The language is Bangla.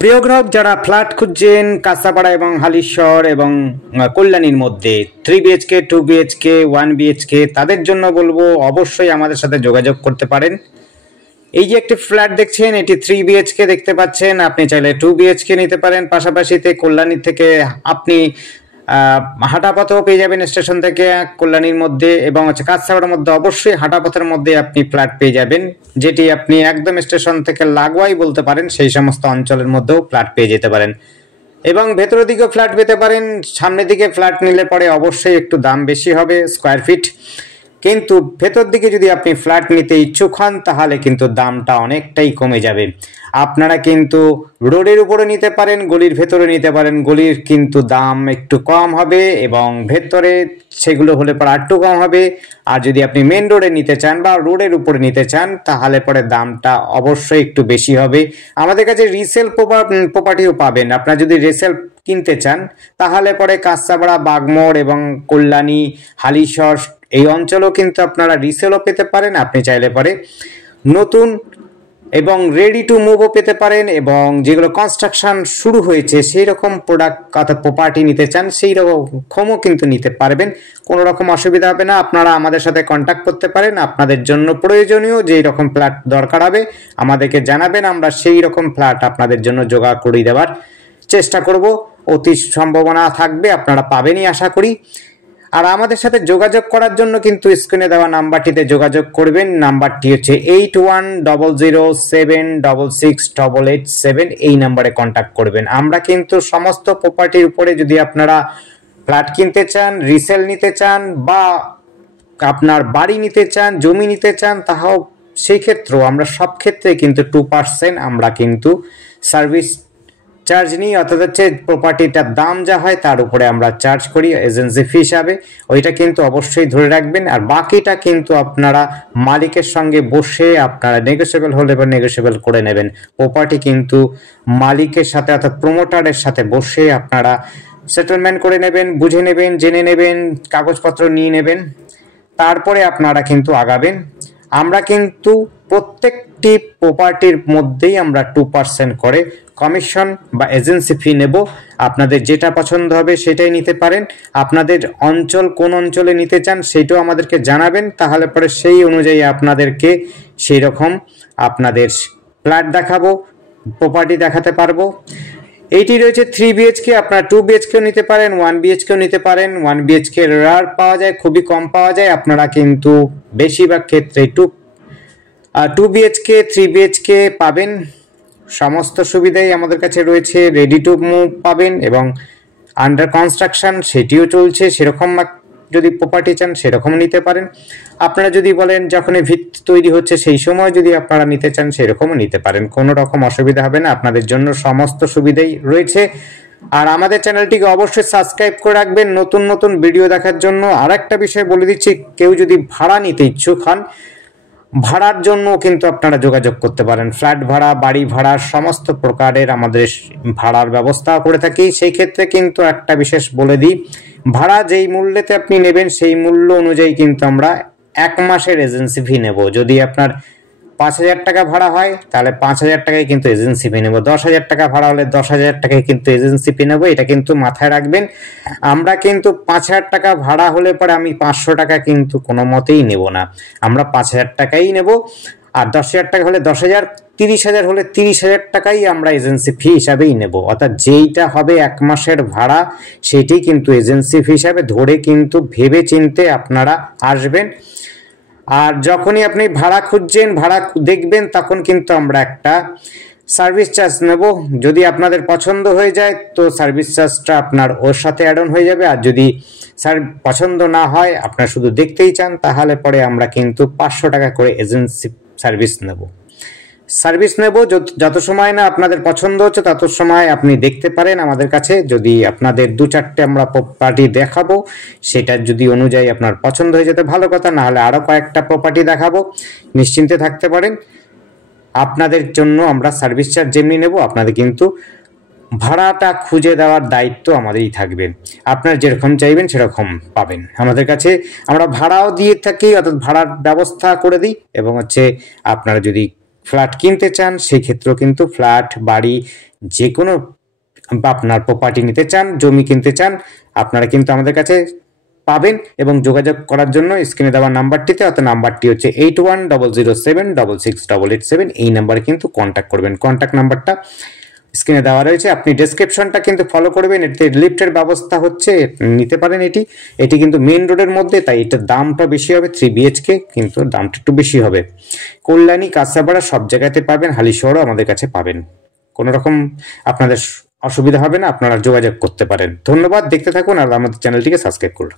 প্রিয় গ্রাহক যারা ফ্ল্যাট খুঁজছেন কাঁচাপাড়া এবং হালিশহর এবং কল্যাণীর মধ্যে 3 বিএইচকে 2 বিএইচকে 1 বিএইচকে তাদের জন্য বলবো অবশ্যই আমাদের সাথে যোগাযোগ করতে পারেন। এই যে একটি ফ্ল্যাট দেখছেন এটি 3 বিএইচকে দেখতে পাচ্ছেন, আপনি চাইলে 2 বিএইচকে নিতে পারেন। পাশাপাশিতে কল্যাণী থেকে আপনি হাঁটা পথেও পেয়ে যাবেন স্টেশন থেকে কল্যাণীর মধ্যে, এবং কাঁচাপাড়ার মধ্যে অবশ্যই হাঁটা পথের মধ্যে আপনি ফ্ল্যাট পেয়ে যাবেন, যেটি আপনি একদম স্টেশন থেকে লাগোয়াই বলতে পারেন সেই সমস্ত অঞ্চলের মধ্যেও ফ্ল্যাট পেয়ে যেতে পারেন। এবং ভেতরের দিকেও ফ্ল্যাট পেতে পারেন। সামনের দিকে ফ্ল্যাট নিলে পরে অবশ্যই একটু দাম বেশি হবে স্কোয়ার ফিট, কিন্তু ভেতর দিকে যদি আপনি ফ্ল্যাট নিতে ইচ্ছুক হন তাহলে কিন্তু দামটা অনেকটাই কমে যাবে। আপনারা কিন্তু রোডের উপরে নিতে পারেন, গলির ভেতরে নিতে পারেন, গলির কিন্তু দাম একটু কম হবে এবং ভেতরে সেগুলো হলে পরে একটু কম হবে। আর যদি আপনি মেন রোডে নিতে চান বা রোডের উপরে নিতে চান তাহলে পরে দামটা অবশ্যই একটু বেশি হবে। আমাদের কাছে রিসেল প্রপার্টিও পাবেন। আপনারা যদি রিসেল কিনতে চান তাহলে পরে কাঁচাপাড়া, বাগমোড় এবং কল্যাণী, হালিশহর এই অঞ্চলেও কিন্তু আপনারা রিসেলও পেতে পারেন। আপনি চাইলে পরে নতুন এবং রেডি টু মুভও পেতে পারেন, এবং যেগুলো কনস্ট্রাকশন শুরু হয়েছে সেই রকম প্রোডাক্ট অর্থাৎ প্রপার্টি নিতে চান সেই রকমও কিন্তু নিতে পারবেন, কোনো রকম অসুবিধা হবে না। আপনারা আমাদের সাথে কন্ট্যাক্ট করতে পারেন। আপনাদের জন্য প্রয়োজনীয় যেই রকম ফ্ল্যাট দরকার হবে আমাদেরকে জানাবেন, আমরা সেই রকম ফ্ল্যাট আপনাদের জন্য জোগাড় করে দেওয়ার চেষ্টা করব। অতি সম্ভাবনা থাকবে, আপনারা পাবেনই আশা করি। আর আমাদের সাথে যোগাযোগ করার জন্য কিন্তু স্ক্রিনে দেওয়া নাম্বারটিতে যোগাযোগ করবেন। নাম্বারটি হচ্ছে 8100766887। এই নাম্বারে কন্ট্যাক্ট করবেন। আমরা কিন্তু সমস্ত প্রপার্টির উপরে, যদি আপনারা ফ্ল্যাট কিনতে চান, রিসেল নিতে চান বা আপনার বাড়ি নিতে চান, জমি নিতে চান, তাও সেই ক্ষেত্রেও আমরা সব ক্ষেত্রে কিন্তু 2% আমরা কিন্তু সার্ভিস চার্জ নিই, অর্থাৎ হচ্ছে প্রপার্টিটার দাম যা হয় তার উপরে আমরা চার্জ করি এজেন্সি ফি হিসাবে। ওইটা কিন্তু অবশ্যই ধরে রাখবেন। আর বাকিটা কিন্তু আপনারা মালিকের সঙ্গে বসে আপনারা নেগোসিয়েবল হলে বা নেগোসিয়েবল করে নেবেন। প্রপার্টি কিন্তু মালিকের সাথে অর্থাৎ প্রমোটারের সাথে বসে আপনারা সেটেলমেন্ট করে নেবেন, বুঝে নেবেন, জেনে নেবেন, কাগজপত্র নিয়ে নেবেন, তারপরে আপনারা কিন্তু আগাবেন। আমরা কিন্তু প্রত্যেকটি প্রপার্টির মধ্যেই আমরা 2% করে কমিশন বা এজেন্সি ফি নেব। আপনাদের যেটা পছন্দ হবে সেটাই নিতে পারেন। আপনাদের অঞ্চল কোন অঞ্চলে নিতে চান সেটাও আমাদেরকে জানাবেন, তাহলে পরে সেই অনুযায়ী আপনাদেরকে সেই রকম আপনাদের ফ্ল্যাট দেখাবো, প্রপার্টি দেখাতে পারবো। এইটি রয়েছে 3 বিএইচকে। আপনারা 2 বিএইচকেও নিতে পারেন, 1 বিএইচকেও নিতে পারেন। 1 বিএইচকে রেয়ার পাওয়া যায়, খুবই কম পাওয়া যায়। আপনারা কিন্তু বেশিরভাগ ক্ষেত্রে 2 বিএইচকে 3 বিএইচকে পাবেন। সমস্ত সুবিধাই আমাদের কাছে রয়েছে। রেডি টু মুভ পাবেন এবং আন্ডার কনস্ট্রাকশন সেটিও চলছে। সেরকম যদি প্রপার্টি চান সেরকম নিতে পারেন। আপনারা যদি বলেন যখন ভিত্তি তৈরি হচ্ছে সেই সময় যদি আপনারা নিতে চান সেরকমও নিতে পারেন, কোনো রকম অসুবিধা হবে না। আপনাদের জন্য সমস্ত সুবিধাই রয়েছে। আর আমাদের চ্যানেলটিকে অবশ্যই সাবস্ক্রাইব করে রাখবেন নতুন নতুন ভিডিও দেখার জন্য। আর একটা বিষয় বলে দিচ্ছি, কেউ যদি ভাড়া নিতে ইচ্ছুক হন, ভাড়ার জন্য কিন্তু আপনারা যোগাযোগ করতে পারেন। ফ্ল্যাট ভাড়া, বাড়ি ভাড়া, সমস্ত প্রকারের আমাদের ভাড়ার ব্যবস্থা করে থাকি। সেই ক্ষেত্রে কিন্তু একটা বিশেষ বলে দিই, ভাড়া যেই মূল্যেতে আপনি নেবেন সেই মূল্য অনুযায়ী কিন্তু আমরা 1 মাসের এজেন্সি ফি নেব। যদি আপনার 5,000 টাকা ভাড়া হয় তাহলে 5,000 টাকায় কিন্তু এজেন্সি ফি নেব। 10,000 টাকা ভাড়া হলে 10,000 টাকায় কিন্তু এজেন্সি ফি নেব। এটা কিন্তু মাথায় রাখবেন। আমরা কিন্তু 5,000 টাকা ভাড়া হলে পরে আমি 500 টাকা কিন্তু কোনো মতেই নেব না। আমরা 5,000 টাকাই নেব। আর 10,000 টাকা হলে 10,000, 30,000 হলে 30,000 টাকাই আমরা এজেন্সি ফি হিসাবেই নেব। অর্থাৎ যেইটা হবে 1 মাসের ভাড়া সেটি কিন্তু এজেন্সি ফি হিসাবে ধরে কিন্তু ভেবে চিনতে আপনারা আসবেন। আর যখনই আপনি ভাড়া খুঁজছেন, ভাড়া দেখবেন, তখন কিন্তু আমরা একটা সার্ভিস চার্জ নেব। যদি আপনাদের পছন্দ হয়ে যায় তো সার্ভিস চার্জটা আপনার ওর সাথে অ্যাড অন হয়ে যাবে। আর যদি পছন্দ না হয়, আপনারা শুধু দেখতেই চান, তাহলে পরে আমরা কিন্তু 500 টাকা করে এজেন্সি সার্ভিস নেব। যত সময় না আপনাদের পছন্দ হচ্ছে তত সময় আপনি দেখতে পারেন আমাদের কাছে। যদি আপনাদের 2-4টে আমরা প্রপার্টি দেখাবো, সেটা যদি অনুযায়ী আপনার পছন্দ হয়ে যেতে ভালো কথা, না হলে আরও কয়েকটা প্রপার্টি দেখাবো, নিশ্চিন্তে থাকতে পারেন। আপনাদের জন্য আমরা সার্ভিস চার্জ যেমনি নেব, আপনাদের কিন্তু ভাড়াটা খুঁজে দেওয়ার দায়িত্ব আমাদেরই থাকবে। আপনারা যেরকম চাইবেন সেরকম পাবেন আমাদের কাছে। আমরা ভাড়াও দিয়ে থাকি, অর্থাৎ ভাড়ার ব্যবস্থা করে দিই। এবং আপনারা যদি ফ্ল্যাট কিনতে চান সেই ক্ষেত্রেও কিন্তু ফ্ল্যাট, বাড়ি যে কোনো আপনার প্রপার্টি নিতে চান, জমি কিনতে চান, আপনারা কিন্তু আমাদের কাছে পাবেন। এবং যোগাযোগ করার জন্য স্ক্রিনে দেওয়া নাম্বারটিতে, অর্থাৎ নাম্বারটি হচ্ছে 8100768887, এই নাম্বারে কিন্তু কন্ট্যাক্ট করবেন। কন্ট্যাক্ট নাম্বারটা স্ক্রিনে দেওয়া রয়েছে, আপনি ডেসক্রিপশনটা কিন্তু ফলো করবেন। এতে লিফটের ব্যবস্থা হচ্ছে, নিতে পারেন। এটি কিন্তু মেইন রোডের মধ্যে, তাই এটার দামটা বেশি হবে। 3 বিএইচকে কিন্তু দামটা একটু বেশি হবে। কল্যাণী, কাঁচরাপাড়া সব জায়গাতে পাবেন, হালিশহরও আমাদের কাছে পাবেন। কোনো রকম আপনাদের অসুবিধা হবে না, আপনারা যোগাযোগ করতে পারেন। ধন্যবাদ, দেখতে থাকুন আর আমাদের চ্যানেলটিকে সাবস্ক্রাইব করুন।